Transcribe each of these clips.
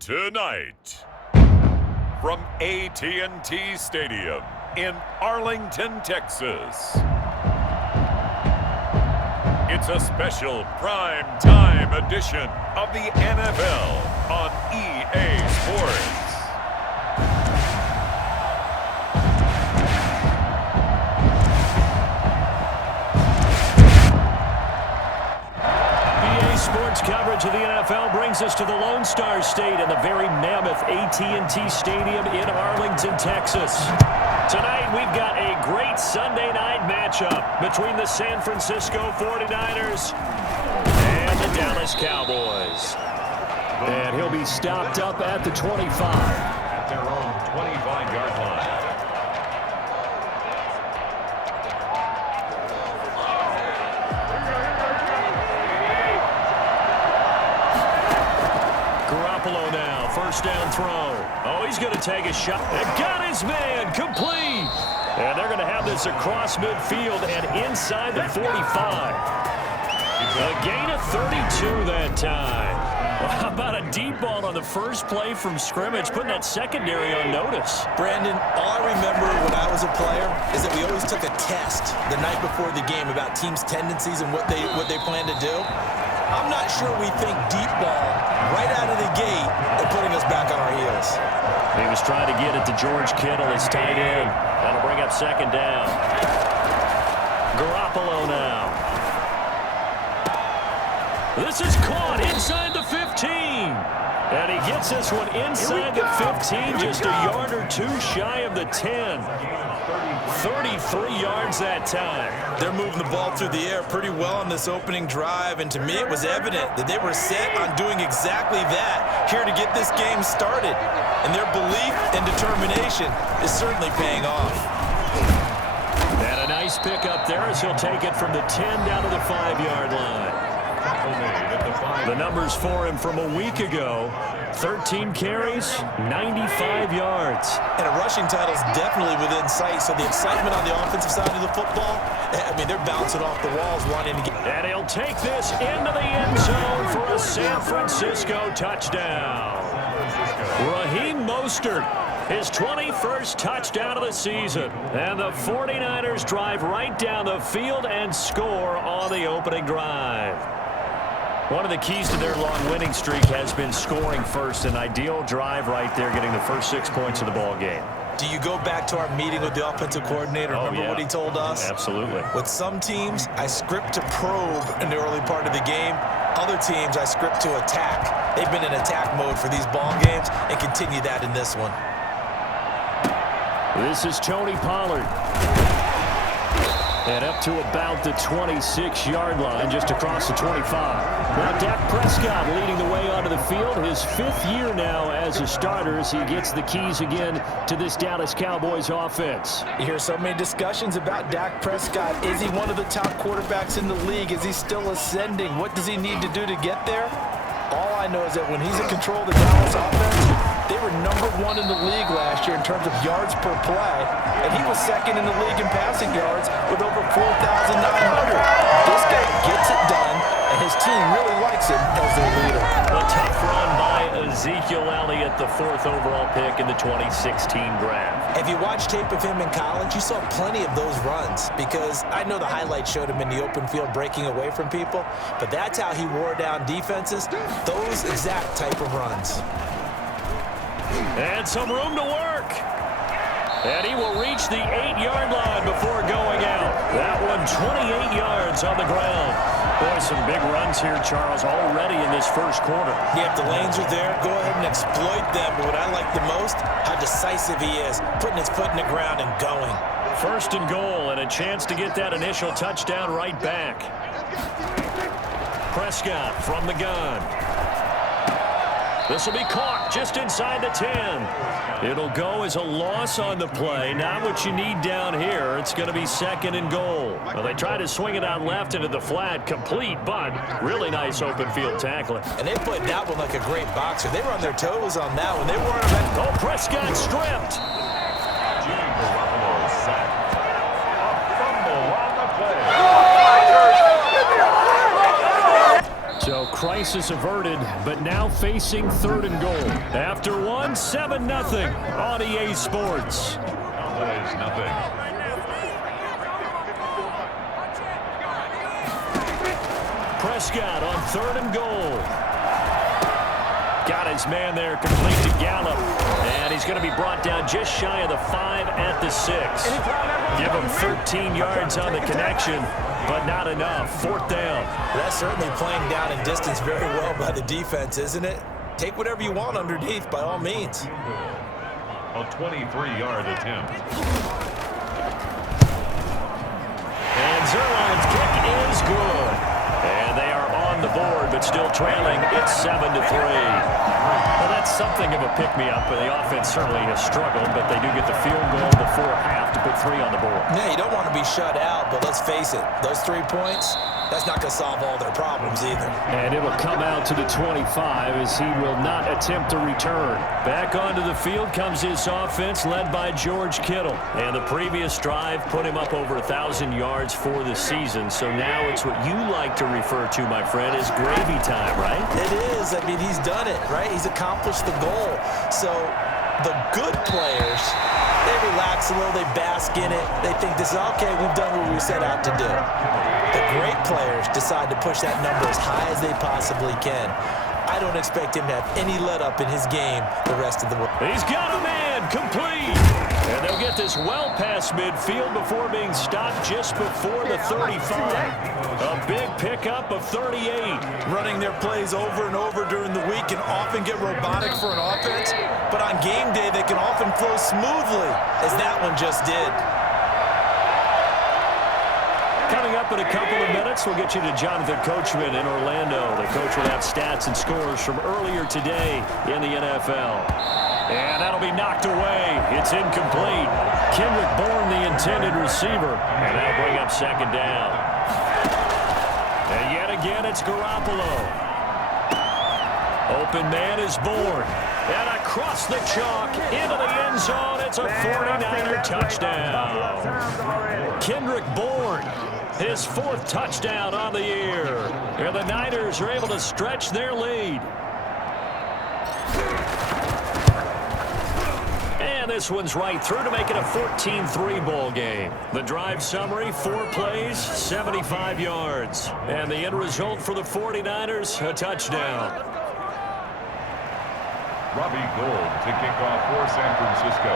Tonight, from AT&T Stadium in Arlington, Texas, it's a special prime time edition of the NFL on EA Sports. Sports coverage of the NFL brings us to the Lone Star State and the very mammoth AT&T Stadium in Arlington, Texas. Tonight, we've got a great Sunday night matchup between the San Francisco 49ers and the Dallas Cowboys. And he'll be stopped up at the 25. At their own 25-yard line. Now, first down throw. Oh, he's going to take a shot. And got his man complete. And they're going to have this across midfield and inside the 45. A gain of 32 that time. Well, how about a deep ball on the first play from scrimmage, putting that secondary on notice? Brandon, all I remember when I was a player is that we always took a test the night before the game about teams' tendencies and what they plan to do. I'm not sure we think deep ball right out of the gate and putting us back on our heels. He was trying to get it to George Kittle, his tight end. That'll bring up second down. Garoppolo now. This is caught inside the 15. And he gets this one inside the 15, just a yard or two shy of the 10. 33 yards that time. They're moving the ball through the air pretty well on this opening drive, and to me it was evident that they were set on doing exactly that here to get this game started. And their belief and determination is certainly paying off. And a nice pickup there as he'll take it from the 10 down to the 5-yard line. The numbers for him from a week ago: 13 carries, 95 yards. And a rushing title is definitely within sight, so the excitement on the offensive side of the football, I mean, they're bouncing off the walls wanting to get... And he'll take this into the end zone for a San Francisco touchdown. Raheem Mostert, his 21st touchdown of the season. And the 49ers drive right down the field and score on the opening drive. One of the keys to their long winning streak has been scoring first. An ideal drive right there, getting the first 6 points of the ball game. Do you go back to our meeting with the offensive coordinator? Remember what he told us? Absolutely. With some teams, I script to probe in the early part of the game. Other teams, I script to attack. They've been in attack mode for these ball games and continue that in this one. This is Tony Pollard. And up to about the 26-yard line, just across the 25. Now Dak Prescott leading the way onto the field. His 5th year now as a starter as he gets the keys again to this Dallas Cowboys offense. You hear so many discussions about Dak Prescott. Is he one of the top quarterbacks in the league? Is he still ascending? What does he need to do to get there? All I know is that when he's in control of the Dallas offense, they were #1 in the league last year in terms of yards per play, and he was second in the league in passing yards with over 4,900. This guy gets it done, and his team really likes him as their leader. A tough run by Ezekiel Elliott, the 4th overall pick in the 2016 draft. If you watch tape of him in college, you saw plenty of those runs, because I know the highlights showed him in the open field breaking away from people, but that's how he wore down defenses, those exact type of runs. And some room to work. And he will reach the 8-yard line before going out. That one 28 yards on the ground. Boy, some big runs here, Charles, already in this first quarter. Yeah, if the lanes are there, go ahead and exploit them. But what I like the most, how decisive he is, putting his foot in the ground and going. First and goal, and a chance to get that initial touchdown right back. Prescott from the gun. This will be caught just inside the 10. It'll go as a loss on the play. Not what you need down here. It's going to be 2nd and goal. Well, they try to swing it out left into the flat, complete, but really nice open field tackling. And they played that one like a great boxer. They were on their toes on that one. They weren't even... Oh, Prescott stripped. Jimmy Garoppolo sacked. A fumble on the play. So crisis averted, but now facing 3rd and goal. After one, 7-0 on EA Sports. Cowboys nothing. Prescott on 3rd and goal. Got his man there, complete to Gallup. And he's going to be brought down just shy of the 5 at the 6. Give him 13 yards on the connection, but not enough. 4th down. That's certainly playing down in distance very well by the defense, isn't it? Take whatever you want underneath, by all means. A 23-yard attempt. And Zerline's kick is good. And they are on the board, but still trailing. It's 7-3. Well, that's something of a pick-me-up. The offense certainly has struggled, but they do get the field goal before half to put 3 on the board. Yeah, you don't want to be shut out, but let's face it, those 3 points, that's not going to solve all their problems either. And it'll come out to the 25 as he will not attempt to return. Back onto the field comes his offense led by George Kittle. And the previous drive put him up over 1,000 yards for the season. So now it's what you like to refer to, my friend, as gravy time, right? It is. I mean, he's done it, right? He's accomplished the goal. So the good players, they relax a little, they bask in it. They think this is okay, we've done what we set out to do. The great players decide to push that number as high as they possibly can. I don't expect him to have any let-up in his game the rest of the way. He's got a man, complete. And they'll get this well past midfield before being stopped just before the 35. A big pickup of 38. Running their plays over and over during the week can often get robotic for an offense, but on game day they can often flow smoothly, as that one just did. Coming up in a couple of minutes, we'll get you to Jonathan Coachman in Orlando. The coach will have stats and scores from earlier today in the NFL. And that'll be knocked away. It's incomplete. Kendrick Bourne, the intended receiver. And that'll bring up 2nd down. And yet again, it's Garoppolo. Open man is Bourne. And across the chalk, into the end zone. It's a 49er touchdown. Kendrick Bourne, his 4th touchdown on the year. And the Niners are able to stretch their lead. And this one's right through to make it a 14-3 ball game. The drive summary, 4 plays, 75 yards. And the end result for the 49ers, a touchdown. Robbie Gould to kick off for San Francisco.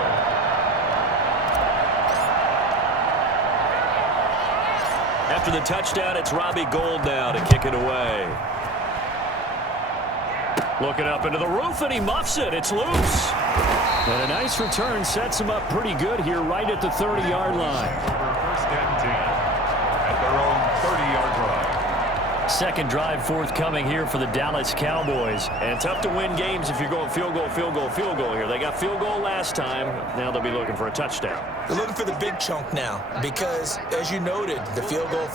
After the touchdown, it's Robbie Gould now to kick it away. Looking up into the roof, and he muffs it. It's loose. And a nice return sets him up pretty good here right at the 30-yard line. 1st and 10 at their own 30-yard line. Second drive forthcoming here for the Dallas Cowboys. And tough to win games if you're going field goal, field goal, field goal here. They got field goal last time. Now they'll be looking for a touchdown. They're looking for the big chunk now because, as you noted, the field goal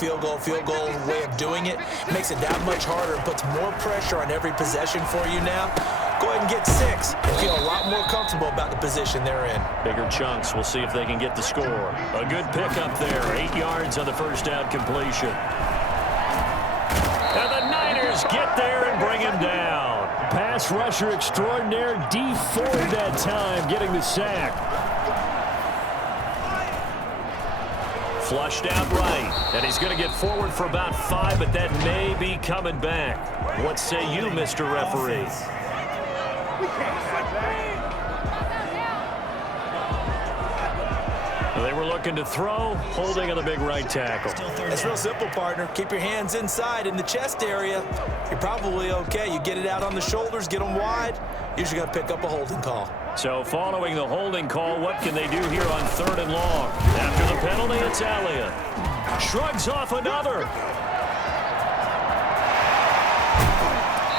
way of doing it makes it that much harder and puts more pressure on every possession for you now. Go ahead and get 6 and feel a lot more comfortable about the position they're in. Bigger chunks. We'll see if they can get the score. A good pickup there. 8 yards on the first down completion. And the Niners get there and bring him down. Pass rusher extraordinaire. D Ford that time getting the sack. Flushed out right. And he's going to get forward for about 5, but that may be coming back. What say you, Mr. Referee? They were looking to throw, holding on the big right tackle. It's real simple, partner. Keep your hands inside in the chest area. You're probably okay. You get it out on the shoulders, get them wide. Usually going to pick up a holding call. So following the holding call, what can they do here on 3rd and long? After the penalty, it's Elliott. Shrugs off another.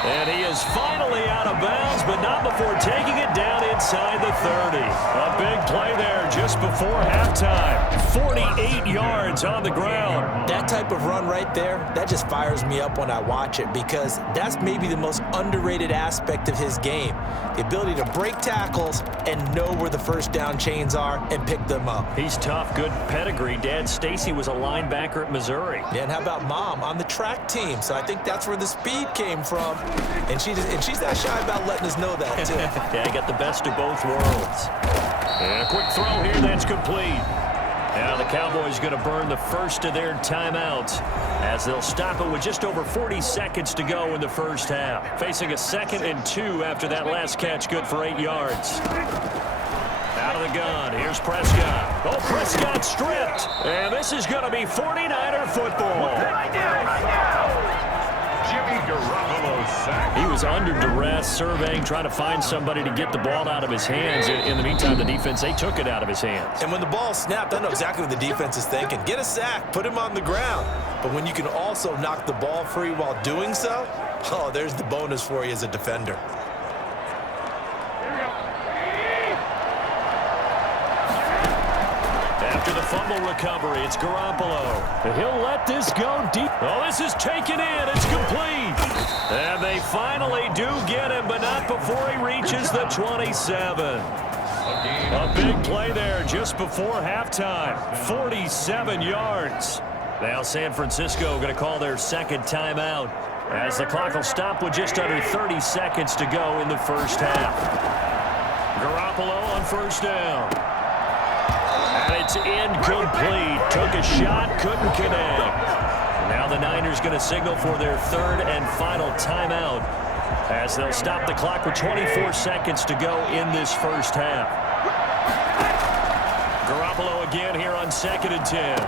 And he is finally out of bounds, but not before taking it down inside the 30. A big play there just before halftime. 48 yards on the ground. That type of run right there, that just fires me up when I watch it because that's maybe the most underrated aspect of his game. The ability to break tackles and know where the first down chains are and pick them up. He's tough, good pedigree. Dad Stacy was a linebacker at Missouri. Yeah, and how about Mom on the track team? So I think that's where the speed came from. And she's not shy about letting us know that, too. Yeah, I got the best of both worlds. And a quick throw here, that's complete. Now the Cowboys going to burn the first of their timeouts as they'll stop it with just over 40 seconds to go in the first half. Facing a 2nd and 2 after that last catch, good for 8 yards. Out of the gun, here's Prescott. Oh, Prescott stripped. And this is going to be 49er football. Jimmy Garoppolo sacked. He was under duress, surveying, trying to find somebody to get the ball out of his hands. In the meantime, the defense, they took it out of his hands. And when the ball snapped, I know exactly what the defense is thinking. Get a sack, put him on the ground. But when you can also knock the ball free while doing so, oh, there's the bonus for you as a defender. After the fumble recovery, it's Garoppolo. He'll let this go deep. Oh, this is taken in. It's complete. And they finally do get him, but not before he reaches the 27. A big play there just before halftime. 47 yards. Now San Francisco going to call their second timeout as the clock will stop with just under 30 seconds to go in the first half. Garoppolo on first down. And it's incomplete. Took a shot, couldn't connect. Now the Niners going to signal for their third and final timeout as they'll stop the clock with 24 seconds to go in this first half. Garoppolo again here on 2nd and 10.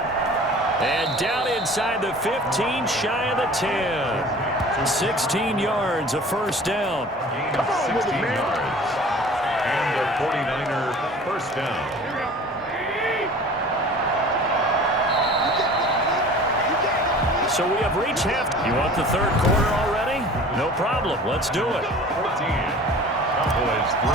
And down inside the 15, shy of the 10. 16 yards, a first down. 16 yards. And the 49er first down. So we have reached half. You want the third quarter already? No problem. Let's do it. 14. Cowboys 3.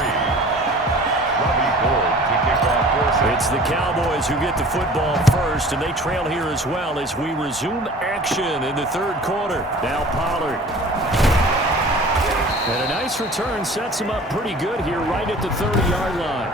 Robbie Gould to kick off 4. It's the Cowboys who get the football first, and they trail here as well as we resume action in the third quarter. Now Pollard. And a nice return sets him up pretty good here right at the 30-yard line.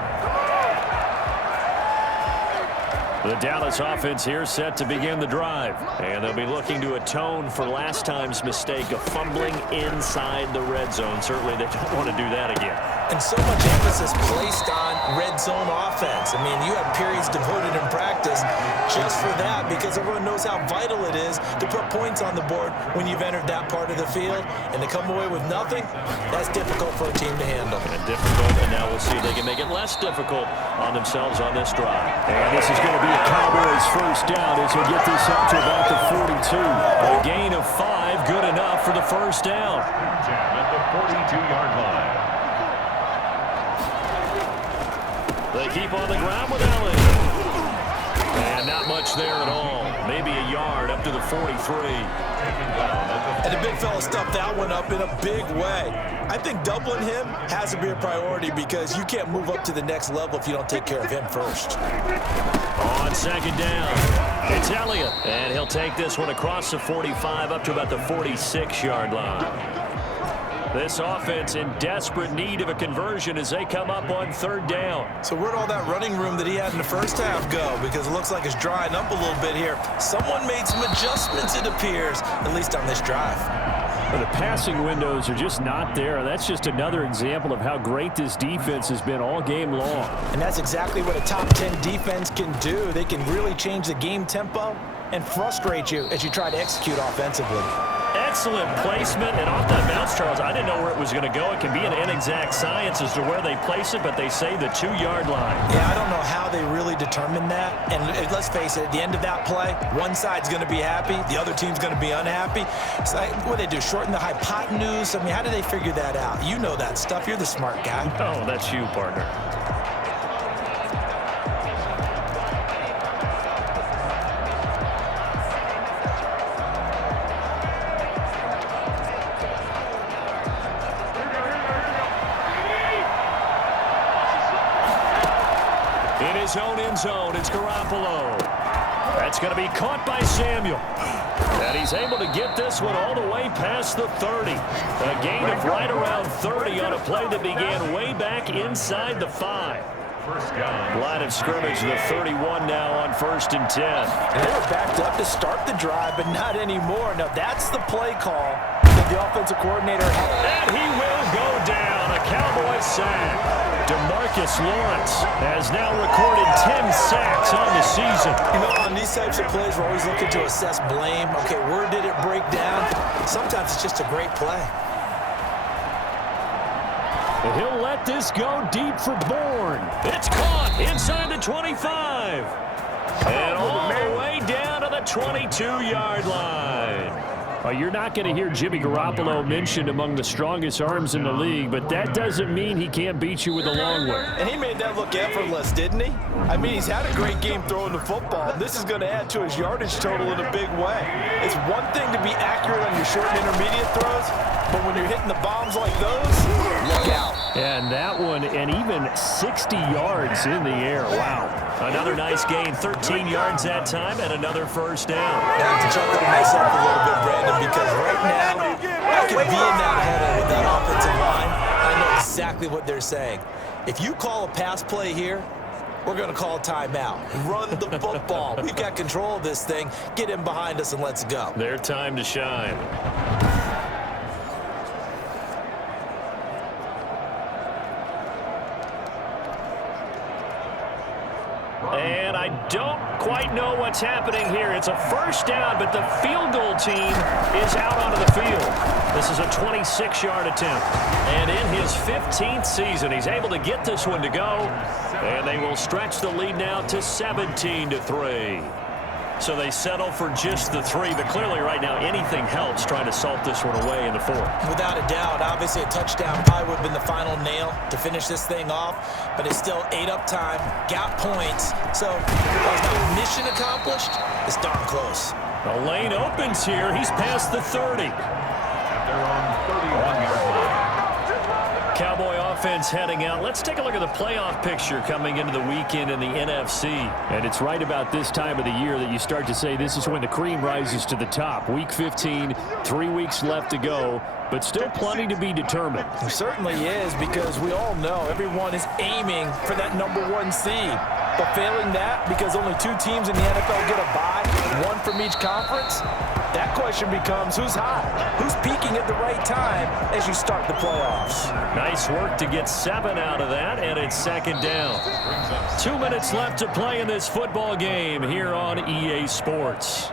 The Dallas offense here set to begin the drive. And they'll be looking to atone for last time's mistake of fumbling inside the red zone. Certainly they don't want to do that again. And so much emphasis placed on red zone offense. I mean, you have periods devoted in practice just for that because everyone knows how vital it is to put points on the board when you've entered that part of the field. And to come away with nothing, that's difficult for a team to handle. And difficult, and now we'll see if they can make it less difficult on themselves on this drive. And this is going to be a Cowboys first down as we get this up to about the 42. A gain of 5, good enough for the first down. At the 42-yard line. They keep on the ground with Allen. And not much there at all. Maybe a yard up to the 43. And the big fella stuffed that one up in a big way. I think doubling him has to be a priority because you can't move up to the next level if you don't take care of him first. On second down, it's Elliott. And he'll take this one across the 45 up to about the 46-yard line. This offense in desperate need of a conversion as they come up on third down. So where'd all that running room that he had in the first half go? Because it looks like it's drying up a little bit here. Someone made some adjustments, it appears, at least on this drive. But the passing windows are just not there. That's just another example of how great this defense has been all game long. And that's exactly what a top 10 defense can do. They can really change the game tempo and frustrate you as you try to execute offensively. Excellent placement, and off that bounce, Charles, I didn't know where it was going to go. It can be an inexact science as to where they place it, but they say the 2-yard line. Yeah, I don't know how they really determine that. And let's face it, at the end of that play, one side's going to be happy, the other team's going to be unhappy. It's like, what do they do, shorten the hypotenuse? I mean, how do they figure that out? You know that stuff. You're the smart guy. Oh, that's you, partner. his own end zone. It's Garoppolo. That's going to be caught by Samuel. And he's able to get this one all the way past the 30. A gain of right around 30 on a play that began way back inside the 5. Line of scrimmage, the 31 now on 1st and 10. And they were backed up to start the drive, but not anymore. Now that's the play call that the offensive coordinator had. And he will go down. A Cowboy sack. DeMarcus Lawrence has now recorded 10 sacks on the season. You know, on these types of plays, we're always looking to assess blame. Okay, where did it break down? Sometimes it's just a great play. And he'll let this go deep for Bourne. It's caught inside the 25. And all the way down to the 22-yard line. Well, you're not going to hear Jimmy Garoppolo mentioned among the strongest arms in the league, but that doesn't mean he can't beat you with a long one. And he made that look effortless, didn't he? I mean, he's had a great game throwing the football. This is going to add to his yardage total in a big way. It's one thing to be accurate on your short and intermediate throws, but when you're hitting the bombs like those, look out. And that one, and even 60 yards in the air. Wow. Another nice gain, 13 yards that time, and another first down. I have to chuckle to myself a little bit, Brandon, because right now, I could be in that huddle with that offensive line. I know exactly what they're saying. If you call a pass play here, we're going to call a timeout. Run the football. We've got control of this thing. Get in behind us and let's go. Their time to shine. And I don't quite know what's happening here. It's a first down, but the field goal team is out onto the field. This is a 26-yard attempt. And in his 15th season, he's able to get this one to go. And they will stretch the lead now to 17-3. So they settle for just the 3, but clearly right now anything helps trying to salt this one away in the 4th. Without a doubt, obviously a touchdown probably would have been the final nail to finish this thing off, but it's still 8 up time, got points, so while it's not mission accomplished, it's darn close. The lane opens here. He's past the 30. They're on 31-yard line. Cowboy offense heading out. Let's take a look at the playoff picture coming into the weekend in the NFC. And it's right about this time of the year that you start to say this is when the cream rises to the top. Week 15, 3 weeks left to go, but still plenty to be determined. It certainly is, because we all know everyone is aiming for that #1 seed. But failing that, because only 2 teams in the NFL get a bye, 1 from each conference, that question becomes who's hot? Who's peaking at the right time as you start the playoffs? Nice work to get 7 out of that, and it's 2nd down. 2 minutes left to play in this football game here on EA Sports.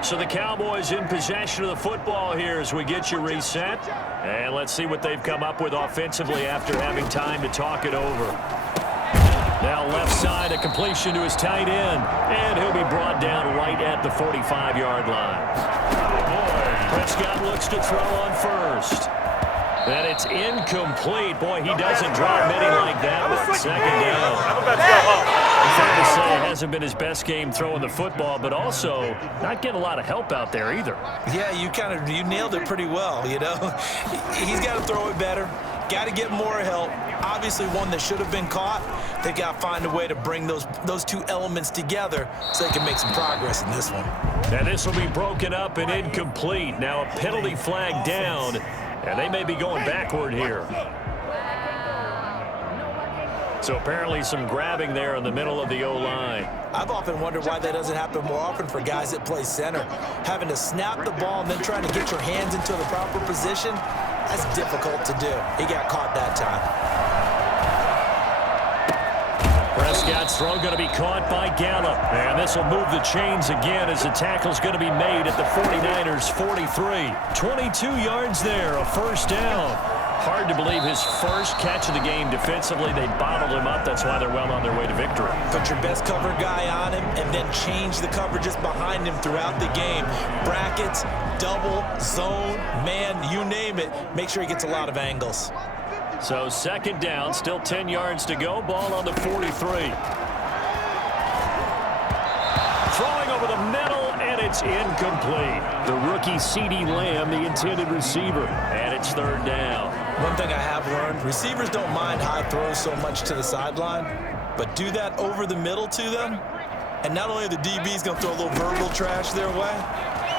So the Cowboys in possession of the football here as we get you reset. And let's see what they've come up with offensively after having time to talk it over. Now left side, a completion to his tight end. And he'll be brought down right at the 45-yard line. Prescott looks to throw on first. And it's incomplete. Boy, he doesn't drop many like that, but 2nd down. Fair to say it hasn't been his best game throwing the football, but also not getting a lot of help out there either. Yeah, you nailed it pretty well, you know. He's got to throw it better. Got to get more help. Obviously one that should have been caught. They got to find a way to bring those 2 elements together so they can make some progress in this one. And this will be broken up and incomplete. Now a penalty flag down, and they may be going backward here. So apparently some grabbing there in the middle of the O-line. I've often wondered why that doesn't happen more often for guys that play center. Having to snap the ball and then trying to get your hands into the proper position, that's difficult to do. He got caught that time. Prescott's throw going to be caught by Gallup. And this will move the chains again as the tackle's going to be made at the 49ers' 43. 22 yards there, a first down. Hard to believe his first catch of the game defensively. They bottled him up. That's why they're well on their way to victory. Put your best cover guy on him and then change the coverages behind him throughout the game. Brackets, double, zone, man, you name it. Make sure he gets a lot of angles. So 2nd down, still 10 yards to go. Ball on the 43. Throwing over the middle, and it's incomplete. The rookie CeeDee Lamb, the intended receiver, and it's third down. One thing I have learned, receivers don't mind high throws so much to the sideline, but do that over the middle to them, and not only are the DBs going to throw a little verbal trash their way,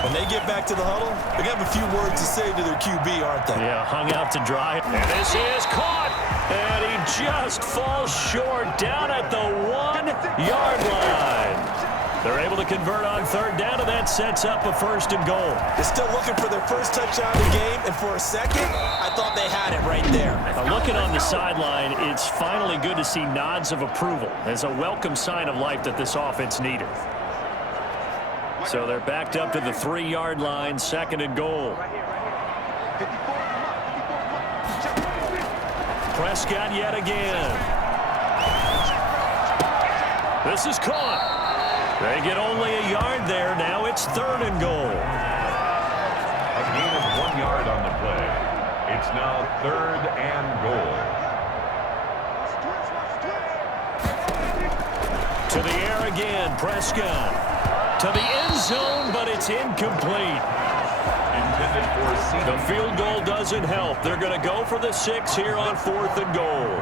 when they get back to the huddle, they're going to have a few words to say to their QB, aren't they? Yeah, hung out to dry. And this is caught, and he just falls short down at the 1-yard line. They're able to convert on third down, and that sets up a first and goal. They're still looking for their first touchdown of the game, and for a second, I thought they had it right there. Now looking on the sideline, it's finally good to see nods of approval as a welcome sign of life that this offense needed. So they're backed up to the 3-yard line, second and goal. Prescott yet again. This is caught. They get only a yard there. Now it's third and goal. A gain of 1 yard on the play. It's now third and goal. To the air again, Prescott. To the end zone, but it's incomplete. Intended for CeeDee. The field goal doesn't help. They're going to go for the 6 here on fourth and goal.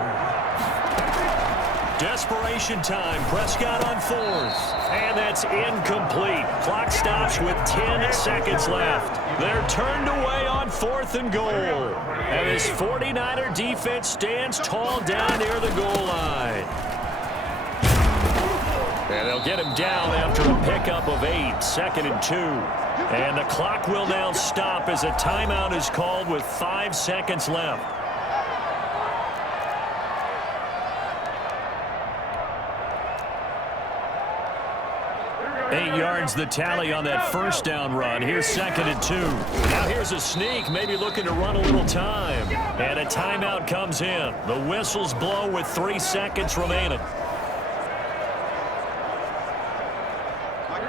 Desperation time. Prescott on fourth. And that's incomplete. Clock stops with 10 seconds left. They're turned away on fourth and goal. And this 49er defense stands tall down near the goal line. And they'll get him down after a pickup of 8, second and 2. And the clock will now stop as a timeout is called with 5 seconds left. 8 yards the tally on that first down run. Here's second and 2. Now here's a sneak, maybe looking to run a little time. And a timeout comes in. The whistles blow with 3 seconds remaining.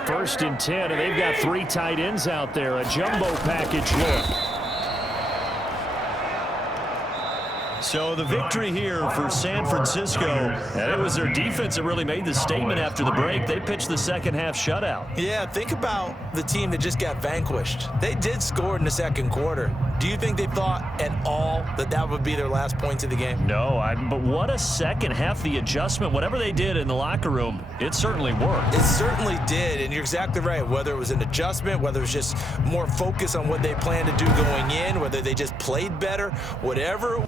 First and 10, and they've got 3 tight ends out there. A jumbo package look. So the victory here for San Francisco, and it was their defense that really made the statement after the break. They pitched the second half shutout. Yeah, think about the team that just got vanquished. They did score in the second quarter. Do you think they thought at all that that would be their last points of the game? No, but what a second half. The adjustment, whatever they did in the locker room, it certainly worked. It certainly did, and you're exactly right. Whether it was an adjustment, whether it was just more focus on what they planned to do going in, whether they just played better, whatever.